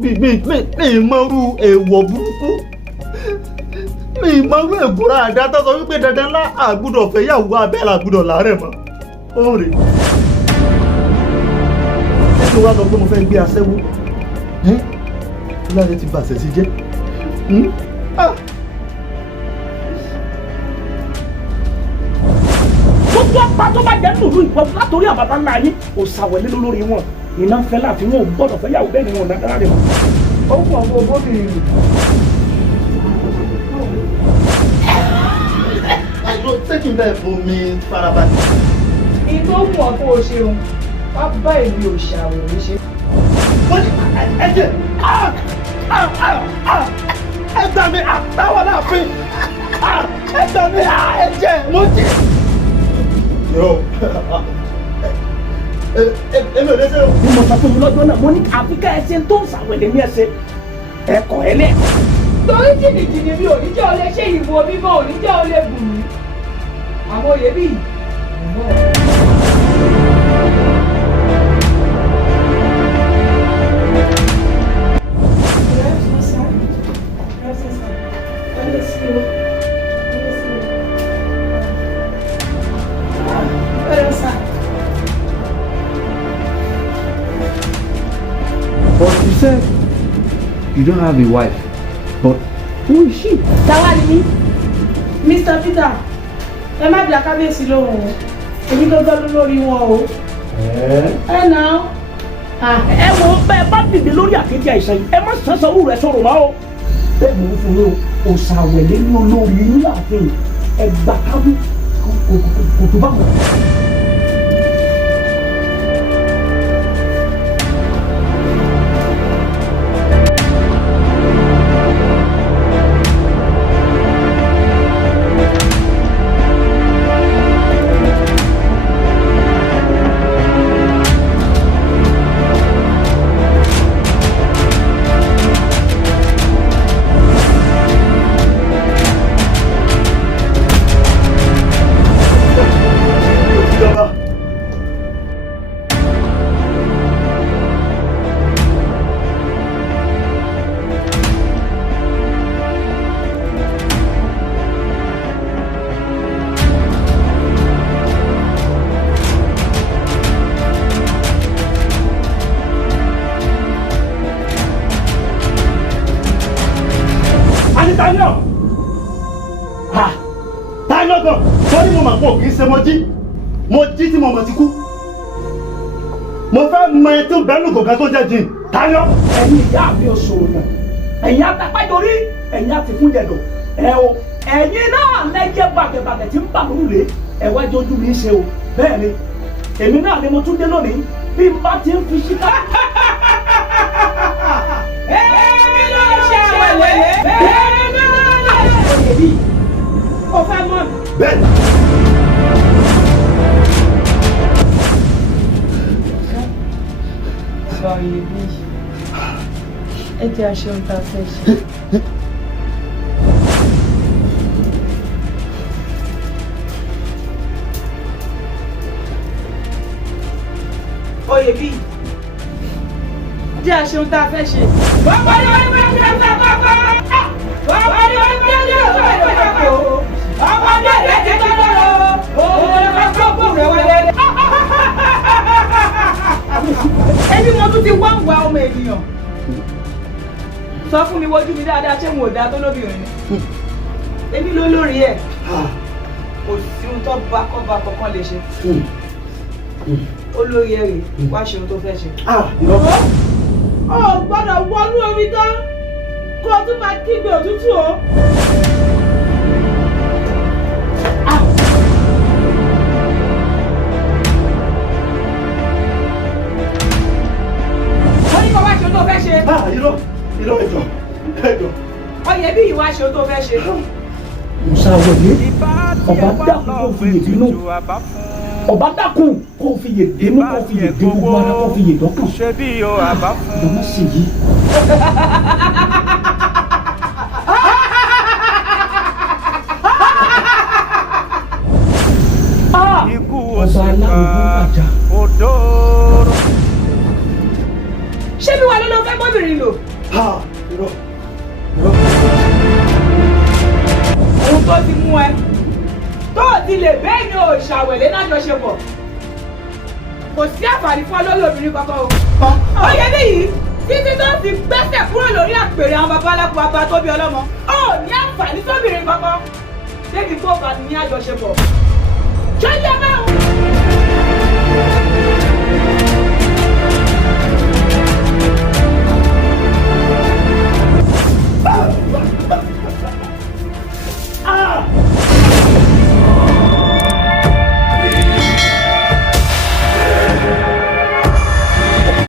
mi mọ̀rú èèwọ̀ burúkú mi mọ̀rú ègbúra àdá tó sọ wípé dandan ńlá àgbúdọ̀ fẹ́ yàwó abẹ́là àgbúdọ̀ láàárẹ̀ mọ́ ó rè é ṣé wàá sọ pé mo fẹ́ gbé aṣẹ́wó láti ti bàṣẹ sí jẹ́ gbogbo ọ̀pá tó bá jẹ́ nùlù ìpọ̀ látòrí àbàbá ńlá yín kò ṣàwẹ̀lé lórí wọn iná fẹ́ láti wọn ò gbọ́dọ̀ fẹ́ yàwó bẹ́ẹ̀ ni wọn dáadáa rẹ̀ mọ́. ó kún ọmọ obìnrin rẹ̀. àìló tẹ́kì bẹ́ẹ̀ fún mi farabalẹ̀. ìtò wù ọ́ kó o ṣeun wá bá èmi ò ṣàwọ̀ mi ṣe. wọ́n ní ẹ̀jẹ̀ ẹ gbà mí àtàwọn láàfin ẹ gbà mí ẹ̀jẹ̀ mo jí. èmi ò lè ṣe o. bí mo sọ fún mi lọ́jọ́ náà mo ní àfikẹ́ ẹsẹ̀ tó ń ṣàwẹ̀lé ní ẹsẹ̀ ẹ̀kọ́ ẹlẹ́. torí jìnnìjìnnì mi ò ní jẹ́ ọ lè ṣe ìbò mi mọ́ ò ní jẹ́ ọ lè bù mí àwọn òye bíi. But you said you don't have a wife. But who is she? Tawali mi, Mr. Peter, ẹ má bí akábíyèsí lóhùn o, èmi gbọ́dọ̀ lórí wọn o. Ẹ náà. Ẹ wo bẹ́ẹ̀ bá dìde lórí àkejì àìsàn yìí, ẹ má sàṣàrù rẹ̀ sọ̀rọ̀ máa o. Bẹ́ẹ̀ mo ń fún yín o, ṣàwẹ̀lé ní olórí yín láàfin, ẹ gbà káwí kò tó bá wọn. Táyọ̀ sọ́rí mo mà pọ̀ kì í ṣe mo jí tí mo mọ̀ ti kú mo fẹ́ mọ ẹ tó bẹ́ẹ̀ lùkọ̀ kan tó jẹ́ jìn Táyọ̀. Ẹ̀yin ìyá mi ò sòrò náà ẹ̀yin atapájọrí ẹ̀yin àtìkúnjẹ̀dọ̀ ẹ̀yin náà lẹ́jẹ̀ bàgẹ̀bàgẹ̀ tí ń bà lórúlé ẹ̀wájú ojú mi ń ṣe o bẹ́ẹ̀ ni èmi náà ni mo tún dé lónìí bí n bá ti ń fi síta. Èmi náà ṣe àwẹ̀lẹ̀ èmi náà ṣe àwẹ̀lẹ̀ o fẹ́ mọ̀ mi. Bẹ́ẹ̀ni. Sọ iye bí ẹ jẹ́ aṣọ ohun tá a fẹ́ ṣe. Oyè bíi jẹ́ aṣọ ohun tá a fẹ́ ṣe. Bàbá ni wọ́n ń bá bàbá ni wọ́n ń bá bàbá ni wọ́n ń bá ọmọ ní ẹ̀jẹ̀ ti tọ́ lọ òun ló tó kù rẹ̀ wọlé. Ẹni mo tún ti wá ń wá ọmọ ènìyàn. Sọ fún mi wojú mi dáadáa ṣé mo ò dá tó lóbìnrin ni. Èmi ló lórí ẹ̀. Kò sí ohun tó bá kọ́ba kankan lè ṣe. Olórí ẹ̀rì wá ṣe ohun tó fẹ́ ṣe. Ó gbọ́dọ̀ wọnú omi tán kó o tún máa kígbe òtútù o. Tó fẹ́ ṣe. Irọ́ ẹjọ́. Oyè bí ìwà ṣe tó fẹ́ ṣe. Musa wẹ̀lé ọba dákun kó fi yè bínú ọba dákun kó fi yè bínú kó fi yè bínú gbogbo ara kó fi yè dọ́kàn. Ìjọba sì yí. Ọba aláwọ̀ bàjá. Ṣé bí wà ló lọ fẹ́ bọ́bìnrin lò? ohun tó ti mú ẹ tó ti lè bẹ́ẹ̀ ni òòṣà àwẹ̀lé lájọṣepọ̀ kò sí àǹfààní fún olórí obìnrin kankan o. ó yẹ níyì títí tó fi gbẹ́sẹ̀ kúrò lórí àpèrè àwọn babaláwo bàbá tó bí ọlọ́mọ ó ní àǹfààní sóbìnrin kankan débi kó bá ní àjọṣepọ̀. ṣé yẹ báwọn.